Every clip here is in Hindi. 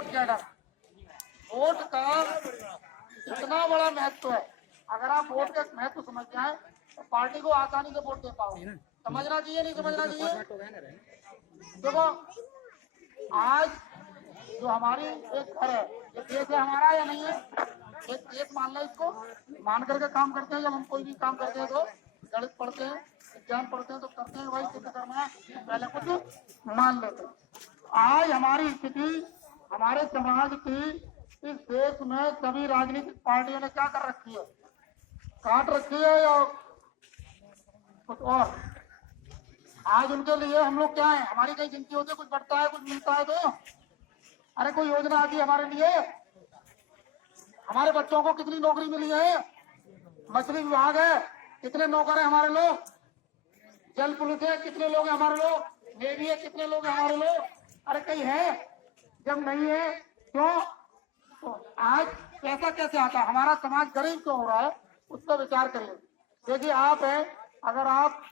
वोट कैडर, वोट का इतना बड़ा महत्व है। अगर आप वोट का महत्व समझ जाए तो पार्टी को आसानी से वोट दे पाओगे। समझना चाहिए, नहीं समझना चाहिए? देखो आज जो हमारी एक घर है, ये देश है हमारा या नहीं है? एक देश मान लो, इसको मान करके काम करते हैं। जब हम कोई भी काम करते हैं तो गणित पढ़ते हैं, विज्ञान पढ़ते हैं, तो करते हैं भाई सिद्ध करना है, पहले कुछ मान लेते हैं। आज हमारी स्थिति, हमारे समाज की, इस देश में सभी राजनीतिक पार्टियों ने क्या कर रखी है? काट रखी है या कुछ और? आज उनके लिए हम लोग क्या है, हमारी कई गिनती होती है, कुछ बढ़ता है, कुछ मिलता है। तो अरे कोई योजना आती है हमारे लिए? हमारे बच्चों को कितनी नौकरी मिली है? मछली विभाग है, कितने नौकर है हमारे लोग? जल पुलिस है, कितने लोग हैं हमारे लोग? नेवी है, कितने लोग हैं हमारे लोग? अरे कहीं है? जब नहीं है क्यों? तो आज पैसा कैसे आता? हमारा समाज गरीब क्यों हो रहा है, उस पर विचार करिए। देखिए आप है, अगर आप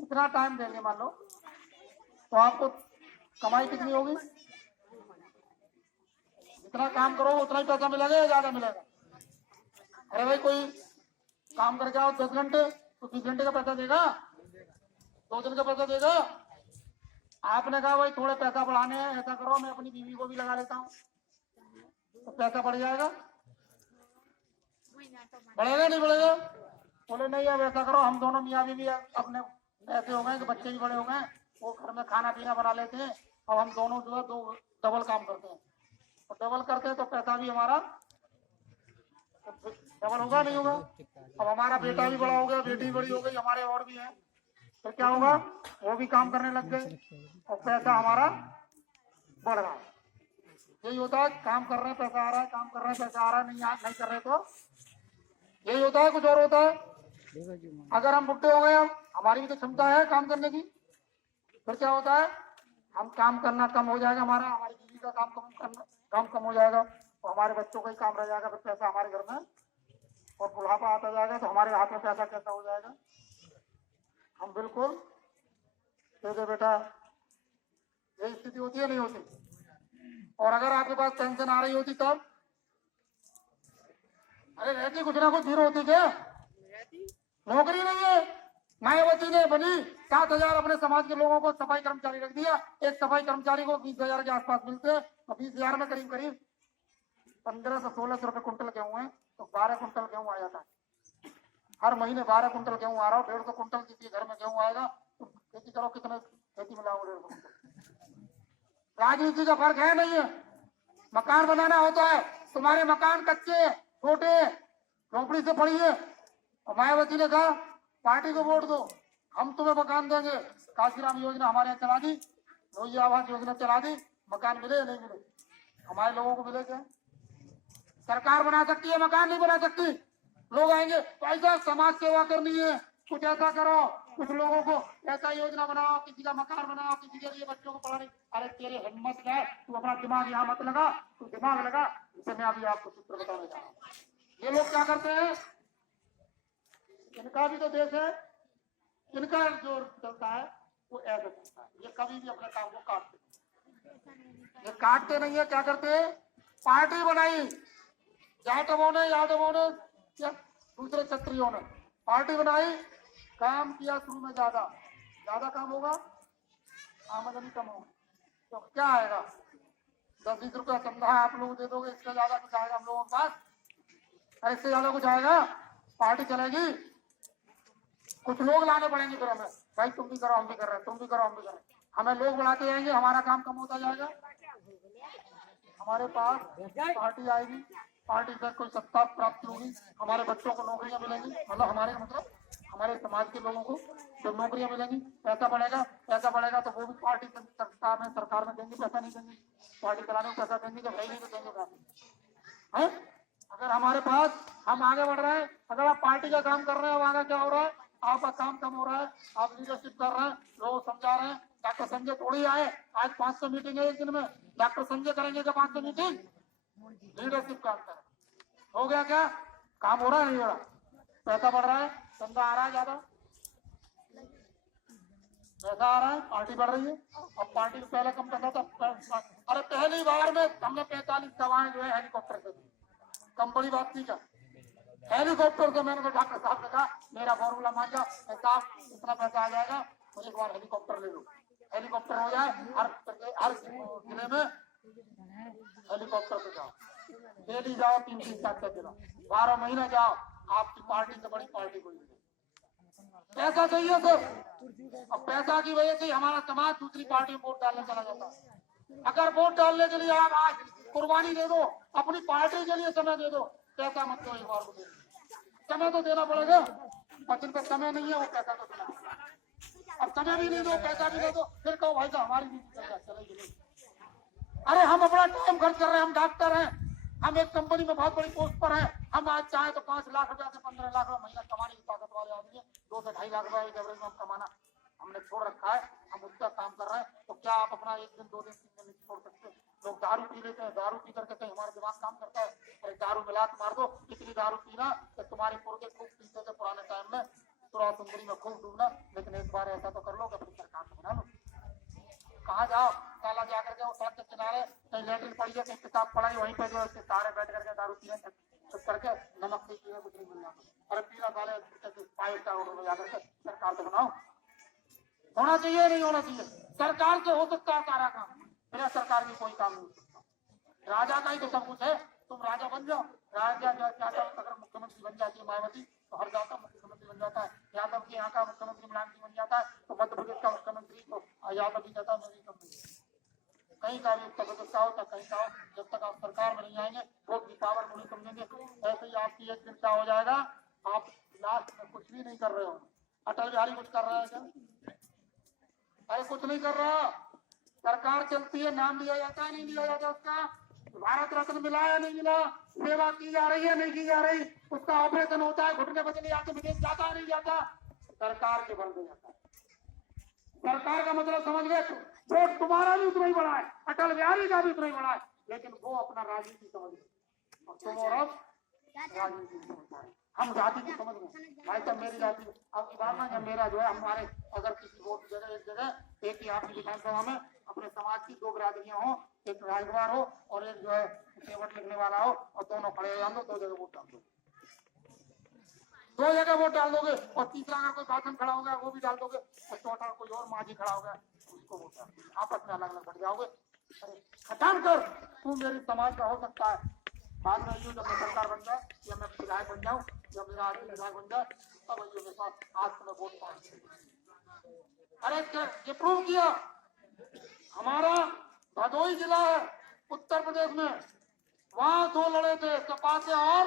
इतना टाइम देंगे मान लो, तो आपको कमाई कितनी होगी? जितना काम करो उतना ही पैसा मिलेगा या ज्यादा मिलेगा? अरे भाई कोई काम करके आओ 10 घंटे, तो 20 घंटे का पैसा देगा? 2 दिन का पैसा देगा? आपने कहा भाई थोड़े पैसा बढ़ाने हैं, ऐसा करो मैं अपनी बीवी को भी लगा लेता हूँ, तो पैसा बढ़ जाएगा? बढ़ेगा नहीं बढ़ेगा? बोले नहीं, अब ऐसा करो, हम दोनों मियाँ बीवी अपने ऐसे हो गए कि बच्चे भी बड़े हो गए, वो घर में खाना पीना बना लेते हैं, अब हम दोनों जो है दो डबल काम करते हैं। और डबल करते हैं तो पैसा भी हमारा डबल होगा नहीं होगा? अब हमारा बेटा भी बड़ा हो गया, बेटी भी बड़ी हो गई, हमारे और भी है, तो क्या होगा? वो भी काम करने लग गए और पैसा हमारा बढ़ रहा है। यही होता है, काम कर रहे हैं पैसा आ रहा है, काम कर रहे हैं पैसा आ रहा है, नहीं कर रहे तो यही होता है, कुछ और होता है। अगर हम बुढ़े हो गए, हम हमारी भी तो क्षमता है काम करने की, फिर क्या होता है? हम काम करना कम हो जाएगा हमारा, हमारी बीवी का काम कम हो जाएगा, और हमारे बच्चों का ही काम रह जाएगा, फिर पैसा हमारे घर में, और बुढ़ापा आता जाएगा तो हमारे हाथ में पैसा कैसा हो जाएगा? हम बिल्कुल दे बेटा, यही स्थिति होती है नहीं होती? और अगर आपके पास पेंशन आ रही होती तब? अरे रहती कुछ ना कुछ जीरो होती क्या? नौकरी नहीं है, मायावती ने बनी 7,000 अपने समाज के लोगों को सफाई कर्मचारी रख दिया। एक सफाई कर्मचारी को 20,000 के आसपास मिलते हैं, और 20,000 में करीब करीब 15 से 16 रुपए कुंटल गेहूं है, तो 12 कुंटल गेहूं आ जाता है। हर महीने 12 कुंटल गेहूं आ रहा हो, 150 कुंटल किसी घर में गेहूं आएगा, तो खेती करो, कितने खेती में लाओ? 150 कुंटल। राजनीति का फर्क है नहीं है? मकान बनाना होता है, तुम्हारे मकान कच्चे छोटे झोपड़ी से पड़ी है, और मायावती ने कहा पार्टी को वोट दो, हम तुम्हें मकान देंगे। काशीराम योजना हमारे यहाँ चला दी, रोजी आवास योजना चला दी, मकान मिले या नहीं मिले? हमारे लोगों को मिले क्या? सरकार बना सकती है, मकान नहीं बना सकती। लोग आएंगे, भाई साहब समाज सेवा करनी है, कुछ ऐसा करो, कुछ लोगों को ऐसा योजना बनाओ, किसी का मकान बनाओ, किसी के लिए बच्चों को पढ़ाने। अरे तेरे हिम्मत है, तू अपना दिमाग यहाँ मत लगा, तू दिमाग लगा, इसे मैं अभी आपको सूत्र बताने जा रहा हूँ। ये लोग क्या करते हैं, इनका भी तो देश है, इनका जो चलता है वो ऐसे चलता है। ये कभी भी अपने काम को काटते, ये काटते नहीं है। क्या करते हैं? पार्टी बनाई, जाटवों ने, यादवों ने या दूसरे क्षत्रियों ने पार्टी बनाई, काम किया शुरू में, ज्यादा काम होगा, आमदनी कम होगी, तो क्या आएगा? 10-20 रुपया चंदा है, आप लोग दे दोगे, इससे ज्यादा कुछ आएगा हम लोगों के पास? अरे इससे ज्यादा कुछ आएगा? पार्टी चलेगी? कुछ लोग लाने पड़ेंगे फिर हमें, भाई तुम भी करो हम भी कर रहे हैं, तुम भी करो हम भी कर रहे हैं, हमें लोग बढ़ाते जाएंगे, हमारा काम कम होता जाएगा। हमारे पास पार्टी आएगी, पार्टी से कोई सत्ता प्राप्ति होगी, हमारे बच्चों को नौकरियां मिलेंगी, मतलब हमारे हमारे समाज के लोगों को जब नौकरियां मिलेंगी, पैसा बढ़ेगा तो वो भी पार्टी सरकार में देंगे, पैसा नहीं देंगे, पार्टी चलाने को पैसा देंगे, जब नहीं तो देंगे पैसा है। अगर हमारे पास, हम आगे बढ़ रहे हैं, अगर आप पार्टी का काम कर रहे हैं, अब आगे क्या हो रहा है? आपका काम कम हो रहा है, आप लीडरशिप कर रहे हैं, लोग समझा रहे हैं। डॉक्टर संजय थोड़ी आए, आज 500 मीटिंग है एक दिन में, डॉक्टर संजय करेंगे क्या 500 मीटिंग? लीडरशिप काम कर, हो गया क्या? काम हो रहा है नहीं हो रहा? पैसा बढ़ रहा है, धंधा आ रहा है ज्यादा, पैसा आ रहा है, पार्टी बढ़ रही है। अब पार्टी पहले कम करता था। अरे पहली बार में हमने 45 दवाएं जो है हेलीकॉप्टर से दी। कम बड़ी बात थी क्या? हेलीकॉप्टर से मैंने डॉक्टर साहब ने कहा मेरा फॉर्मूला मान जाओ, साहब इतना पैसा आ जाएगा तो एक बार हेलीकॉप्टर ले लो। हेलीकॉप्टर हो जाए हर जिले में हेलीकॉप्टर से जाओ, डेली जाओ 3-3 7-7 दिन, 12 महीने जाओ, आपकी पार्टी से बड़ी पार्टी कोई नहीं। पैसा चाहिए सर। अब पैसा की वजह से हमारा समाज दूसरी पार्टी में वोट डालने चला जाता है। अगर वोट डालने के लिए आप आज कुर्बानी दे दो, अपनी पार्टी के लिए समय दे दो, पैसा मत दो, एक बार को समय तो देना पड़ेगा। और जिन पर समय नहीं है वो पैसा तो देना पड़ेगा। अब समय भी नहीं दो, पैसा भी दे दो, फिर कहो भाई साहब हमारी भी चलेगी। अरे हम अपना टाइम खर्च कर रहे हैं, हम डॉक्टर हैं, हम एक कंपनी में बहुत बड़ी पोस्ट पर हैं, हम आज चाहे तो 5 लाख रुपया से 15 लाख रुपया महीना कमाने की ताकत वाले आदमी है। 2 से 2.5 लाख रुपया एक एवरेज में हम कमाना हमने छोड़ रखा है, हम उसका काम कर रहे हैं। तो क्या आप अपना 1 दिन 2 दिन 3 दिन नहीं छोड़ सकते? लोग दारू पी लेते हैं, दारू पी करके कहीं हमारा दिमाग काम करता है, अरे दारू मिला मार दो, इतनी दारू पीना कि तुम्हारे पुरखे खूब पीते थे पुराने टाइम में, सुरा सुंदरी में खूब डूबना। लेकिन एक बार ऐसा तो कर लो कि अपनी सरकार को बना लो। कहाँ जाओ, काला जाकर के सड़क के किनारे कहीं लेटरिन पड़ी है, कहीं किताब पढ़ाई, वहीं पे जो सारे बैठ करके दारू पीने चुप करके नमक नहीं पीने कुछ नहीं मिल जाता। अरे पीना साले 5 स्टार होटल में जाकर के सरकार तो बनाओ। होना चाहिए नहीं होना चाहिए? सरकार से हो सकता है सारा काम, बिना सरकार की कोई काम नहीं हो सकता। राजा का ही तो सब कुछ है, तुम राजा बन जाओ। राजा क्या अगर मुख्यमंत्री बन जाती है मायावती तो हर गांव का मुख्यमंत्री बन जाता है। यादव के यहाँ का मुख्यमंत्री मुलायम सिंह बन जाता है तो मध्य प्रदेश का मुख्यमंत्री तो यादव भी कहता है मेरी कंपनी। कहीं का भी उत्तर प्रदेश का हो तो कहीं का हो, जब तक आप सरकार में नहीं आएंगे वोट की पावर नहीं समझेंगे, ऐसे ही आपकी एक दिन क्या हो जाएगा, आप लास्ट में कुछ भी नहीं कर रहे हो। अटल बिहारी कुछ कर रहा है क्या? अरे कुछ नहीं कर रहा। सरकार चलती है, नाम लिया जाता है नहीं लिया जाता उसका, भारत रत्न मिला या नहीं मिला, सेवा की जा रही है नहीं की जा रही, उसका ऑपरेशन होता है, घुटने बदले जाके विदेश जाता है नहीं जाता, सरकार के बंद हो जाता है। सरकार का मतलब समझ गए? वोट तुम्हारा भी उतना ही बड़ा है, अटल बिहारी का भी उतना ही बड़ा है, लेकिन वो अपना राजनीति समझ गए और तुम और अब राजनीति समझ पाए। हम जाति की समझ गए भाई साहब, मेरी जाति अब इबारना जब मेरा जो है हमारे अगर किसी वोट जगह एक जगह एक ही आपकी विधानसभा में अपने समाज की 2 बिरादरियां हो, एक राजकुमार हो और एक जो है केवट लिखने वाला हो, और दोनों खड़े हो जान दो, 2 जगह वोट डाल दो, 2 जगह वोट डाल दोगे, और तीसरा अगर कोई भाषण खड़ा हो गया वो भी डाल दोगे, और चौथा कोई और माझी खड़ा हो गया उसको वोट डाल दोगे, आपस में अलग अलग बढ़ जाओगे। खत्म कर, तू मेरी समाज का हो सकता है, बाद में जब मैं सरकार बन जाए या मैं विधायक बन जाऊँ या मेरा आदमी विधायक बन जाए तब आइयो मेरे साथ आज तुम्हें वोट पाऊंगा। अरे ये प्रूव किया, हमारा भदोही जिला है उत्तर प्रदेश में, वहां 2 लड़े थे सपा से और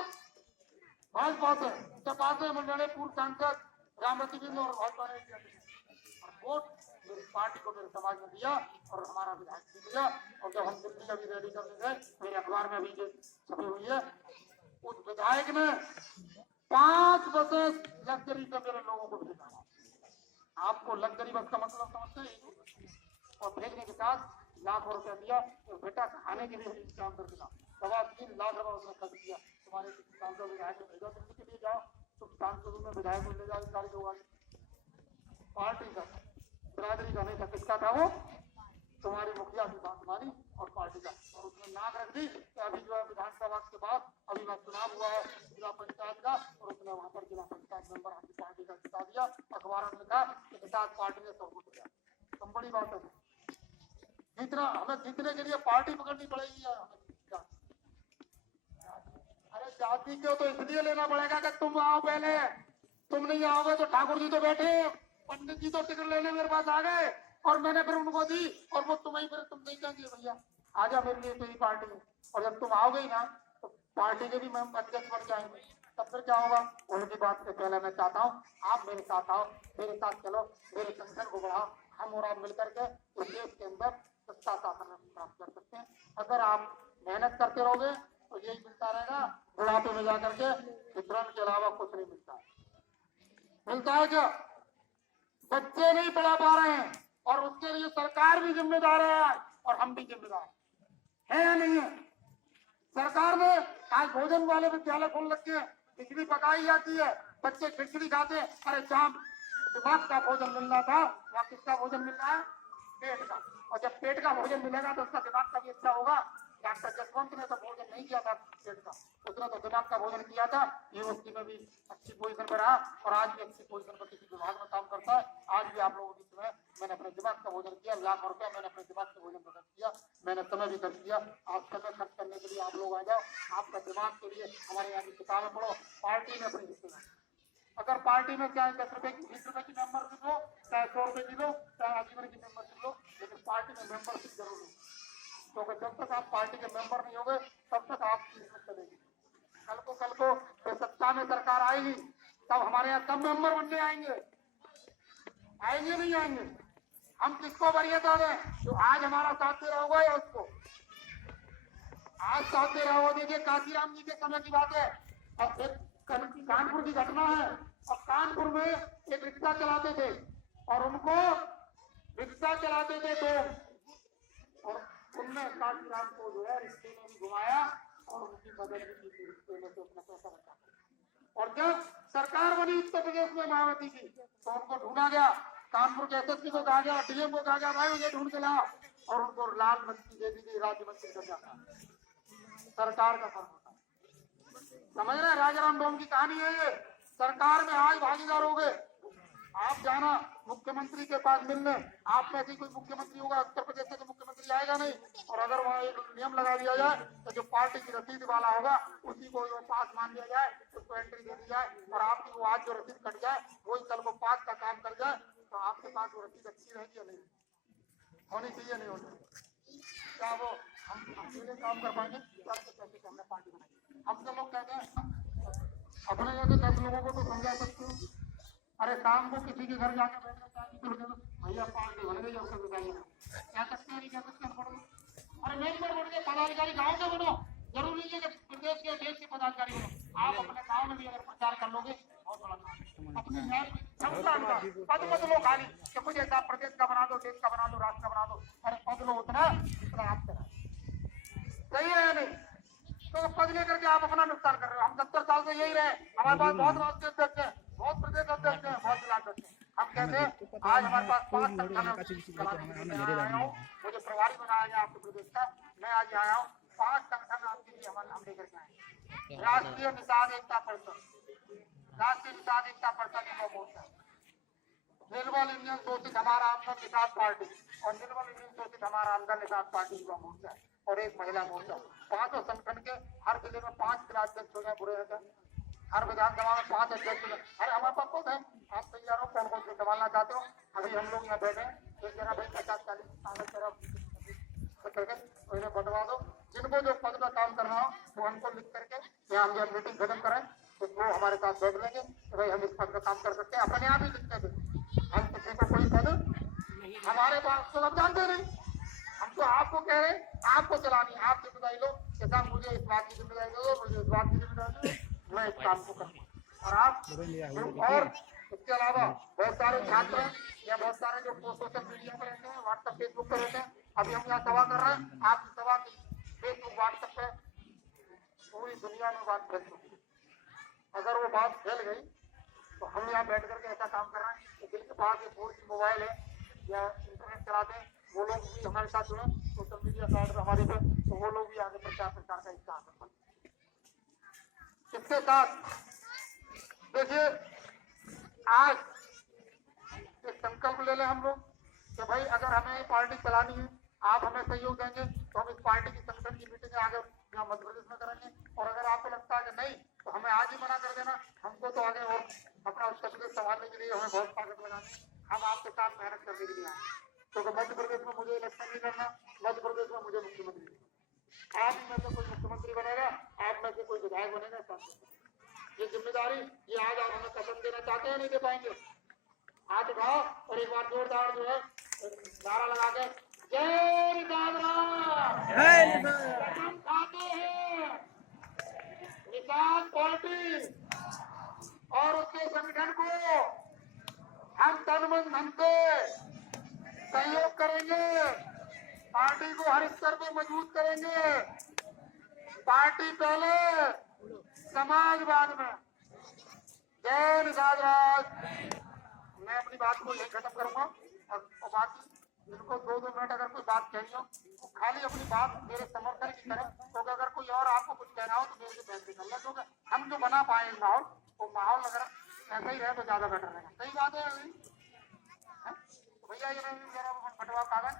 भाजपा से। सपा से लड़े पूर्व सांसद रामवती बिंद और भाजपा ने वोट मेरी पार्टी को मेरे समाज में दिया और हमारा विधायक भी दिया। और जब हम दिल्ली का भी रैली करने गए, मेरे अखबार में भी छपी हुई है, उस विधायक ने 5 बसें लग्जरी से मेरे लोगों को भेजा। आपको लग्जरी बस का मतलब समझते हैं? और भेजने के साथ लाखों रुपया दिया, तो बेटा खाने के लिए इंतजाम कर देना, 3.25 लाख रुपया उसने खर्च किया। तुम्हारे किसी सांसद विधायक को भेजो दिल्ली के लिए, जाओ तुम सांसदों में विधायक को ले जाओ, गाड़ी दो, पार्टी का बिरादरी का नहीं था, किसका था वो? तुम्हारी मुखिया की बात मानी और पार्टी का, और उसने नाक रख दी कि अभी जो है विधानसभा के बाद अभी मैं चुनाव हुआ है जिला पंचायत का, और उसने वहां पर जिला पंचायत मेंबर आपकी पार्टी का जिता दिया। अखबार में लिखा कि निषाद पार्टी ने सब कुछ दिया। तुम बड़ी बात है, जितना हमें जीतने के लिए पार्टी पकड़नी पड़ेगी या हमें? अरे जाति को तो इसलिए लेना पड़ेगा कि तुम आओ पहले, तुम नहीं आओगे तो ठाकुर जी तो बैठे, पंडित जी तो टिकट लेने मेरे पास आ गए और मैंने फिर उनको दी, और वो तुम्हें फिर तुम नहीं कहेंगे भैया आजा मेरे लिए तेरी पार्टी में, और जब तुम आओगे ही ना तो पार्टी के भी अध्यक्ष बन जाएंगे, तब फिर क्या होगा? उनकी बात से पहले मैं चाहता हूँ आप मेरे साथ आओ, मेरे साथ चलो, मेरे संगठन को बढ़ाओ, हम और आप मिलकर के इस देश के अंदर सत्ता शासन प्राप्त कर सकते हैं। अगर आप मेहनत करते रहोगे तो यही मिलता रहेगा, बुढ़ापे में जाकर के वितरण के अलावा कुछ नहीं मिलता है। मिलता है क्या? बच्चे नहीं पढ़ा पा रहे हैं और उसके लिए सरकार भी जिम्मेदार है और हम भी जिम्मेदार है या नहीं है? सरकार ने आज भोजन वाले विद्यालय खोल रखे हैं, खिचड़ी पकाई जाती है, बच्चे खिचड़ी खाते हैं। अरे शाम दिमाग का भोजन मिलना था, वहाँ किसका भोजन मिल रहा है? पेट का। और जब पेट का भोजन मिलेगा तो उसका दिमाग का भी अच्छा होगा। डॉक्टर जसवंत ने तो भोजन नहीं किया था पेट का, उसने तो दिमाग का भोजन किया था। यूनिवर्सिटी में भी अच्छी पोजीशन पर रहा और आज भी अच्छी पोजीशन पर किसी विभाग में काम करता है। आज भी आप लोगों की समय मैंने अपने दिमाग का भोजन किया, लाख रुपया मैंने अपने दिमाग के भोजन पर खर्च किया, मैंने समय भी खर्च किया। आप समय खर्च करने के लिए आप लोग आ जाओ, आपका दिमाग के लिए हमारे यहाँ की किताबें पढ़ो, पार्टी में अपनी हिस्से। अगर पार्टी में चाहे 10 रुपए की 20 रुपए की मेंबरशिप लो, चाहे 100 रुपए की लो, चाहे आजीवन की मेंबरशिप लो, लेकिन पार्टी में मेंबरशिप जरूर लो, क्योंकि जब तक आप पार्टी के मेंबर नहीं होंगे तब तक आपकी हिम्मत चलेगी। कल को फिर सत्ता में सरकार आएगी, तब हमारे यहाँ सब मेंबर बनने आएंगे, आएंगे नहीं आएंगे? हम किसको वरीयता दें? जो आज हमारा साथ दे रहा होगा या उसको? आज साथ दे रहा होगा। देखिए काशीराम जी के समय की बात है, अब एक कानपुर की घटना है। और कानपुर में एक रिक्शा चलाते थे और उनको रिक्शा चलाते थे तो और उनने काशीराम को जो है रिक्शे में भी घुमाया और उनकी मदद भी की रिक्शे में से अपना पैसा बचा। और जब सरकार बनी उत्तर प्रदेश में मायावती की तो उनको ढूंढा गया, कानपुर के एसएसपी को कहा गया, डीएम को कहा गया, भाई मुझे ढूंढ के लाओ, और उनको लाल बत्ती दे दी गई, राज्य मंत्री कर जाता। सरकार का फर्क होता है, समझ रहे? राजाराम डोम की कहानी है ये। सरकार में आज भागीदार हो गए। आप जाना मुख्यमंत्री के पास मिलने, आप में से कोई मुख्यमंत्री होगा, उत्तर प्रदेश से तो मुख्यमंत्री आएगा नहीं। और अगर वहाँ एक नियम लगा दिया जाए तो जो पार्टी की रसीद वाला होगा उसी को पास मान लिया जाए, उसको एंट्री दे दी जाए और आपकी वो आज जो रसीद कट जाए वही कल को पास का काम कर जाए, तो आपके पास वो रसीद अच्छी रहेगी या नहीं? होनी चाहिए, नहीं होनी? क्या वो हम अकेले काम कर पाएंगे? कैसे हमने पार्टी बनाई? हम तो लोग कहते हैं अपने जैसे 10 लोगों को तो समझा सकते हो। अरे शाम को किसी के घर जाकर बैठे भैया पार्टी बन गई, उसको बताइए क्या सकते हैं, नहीं कह सकते पढ़ो। अरे मेंबर बन गए, पदाधिकारी गाँव के बनो, जरूरी नहीं है कि प्रदेश के देश के पदाधिकारी बनो। आप अपने गाँव में भी अगर प्रचार कर लोगे बहुत बड़ा काम। अपने पद बदलो खाली कि मुझे ऐसा प्रदेश का बना दो, देश का बना दो, राष्ट्र का बना दो। अरे पद लो उतना आप करा, सही है नहीं? तो पद लेकर के आप अपना नुकसान कर रहे हो। हम 70 साल से यही रहे, हमारे पास बहुत राष्ट्रीय अध्यक्ष है, बहुत प्रदेश अध्यक्ष है, बहुत जिला अध्यक्ष है। हम कहते हैं आज हमारे पास 5 संगठन है, मुझे प्रभारी बनाया गया आपके प्रदेश का, मैं आज आया हूँ 5 संगठन आपके लिए हम लेकर के आए। राष्ट्रीय निषाद एकता परिषद, राष्ट्रीय निषाद एकता परिषद युवा मोर्चा, निर्मल इंडियन शोषित हमारा आमदन निषाद पार्टी और निर्मल इंडियन शोषित हमारा आमदन निषाद पार्टी युवा मोर्चा और एक महिला मोर्चा। 5 संगठन के हर जिले में 5 जिलाध्यक्ष हो गए, बुरे हैं, हर विधानसभा में 5 अध्यक्ष। अरे हमारे पास खुद है, आप तैयार हो, कौन कौन से संभालना चाहते हो? अभी हम लोग यहाँ बैठे हैं, एक जगह भाई 50-40 कागज तरफ उन्हें बंटवा दो। जिनको जो पद में काम करना हो वो हमको लिख करके यहाँ हम जब मीटिंग खत्म करें तो वो हमारे साथ बैठ लेंगे तो भाई हम इस पद में काम कर सकते हैं, अपने आप ही लिखते थे। हम किसी को कोई पद हमारे पास तो अब जानते नहीं, हम तो आपको कह रहे हैं आपको चलानी, आप जिम्मेदारी लो कि साहब मुझे इस बात की जिम्मेदारी दो, मुझे इस बात की जिम्मेदारी दो, मैं इस काम को करूँ। और आप और इसके अलावा बहुत सारे छात्र हैं या बहुत सारे जो सोशल मीडिया पर रहते हैं, व्हाट्सएप फेसबुक पर रहते हैं। अभी हम यहाँ सभा कर रहे हैं, आपकी सभा की फेसबुक व्हाट्सएप पे पूरी दुनिया में बात फैल चुकी है। अगर वो बात फैल गई तो हम यहाँ बैठ करके ऐसा काम कर रहे हैं कि जिनके पास ये 4G मोबाइल है या इंटरनेट चलाते हैं वो लोग भी हमारे साथ जुड़े, सोशल मीडिया साइड हमारे पे, तो वो लोग भी आगे प्रचार प्रसार का हिस्सा हासिल करें। इसके साथ देखिए आज एक संकल्प ले लें हम लोग कि भाई अगर हमें पार्टी चलानी है, आप हमें सहयोग देंगे तो हम इस पार्टी की संगठन की मीटिंग आगे यहाँ मध्य प्रदेश में करेंगे। और अगर आपको लगता है कि नहीं तो हमें आज ही मना कर देना, हमको तो आगे और अपना उत्तर प्रदेश संभालने के लिए हमें बहुत ताकत लगानी, हम आपके साथ मेहनत करने के लिए आए। क्योंकि मध्य प्रदेश में मुझे इलेक्शन नहीं करना, मध्य प्रदेश में मुझे मुख्यमंत्री, आप में से कोई मुख्यमंत्री बनेगा, आप में से कोई विधायक बनेगा। ये जिम्मेदारी ये आज आप हमें कसम देना चाहते हैं, नहीं दे पाएंगे। हाथ उठाओ और एक बार जोरदार जो है नारा लगा के जय निषाद कसम खाते हैं निषाद पार्टी और उसके संगठन को हम तन मन धन से सहयोग करेंगे, पार्टी को हर स्तर पर मजबूत करेंगे। पार्टी पहले समाज बाद में। जय निषाद राज। मैं अपनी बात को यही खत्म करूंगा और बाकी जिनको 2-2 मिनट अगर कोई बात कहनी हो तो खाली अपनी बात मेरे समर्थन की करें, क्योंकि अगर कोई और आपको कुछ कहना हो तो मेरे से बहस कर लें, क्योंकि हम जो बना पाए इस माहौल, वो माहौल अगर ऐसा ही रहे तो ज्यादा बेटर रहेगा। सही बात है। तो भैया ये जरा फटवा कागज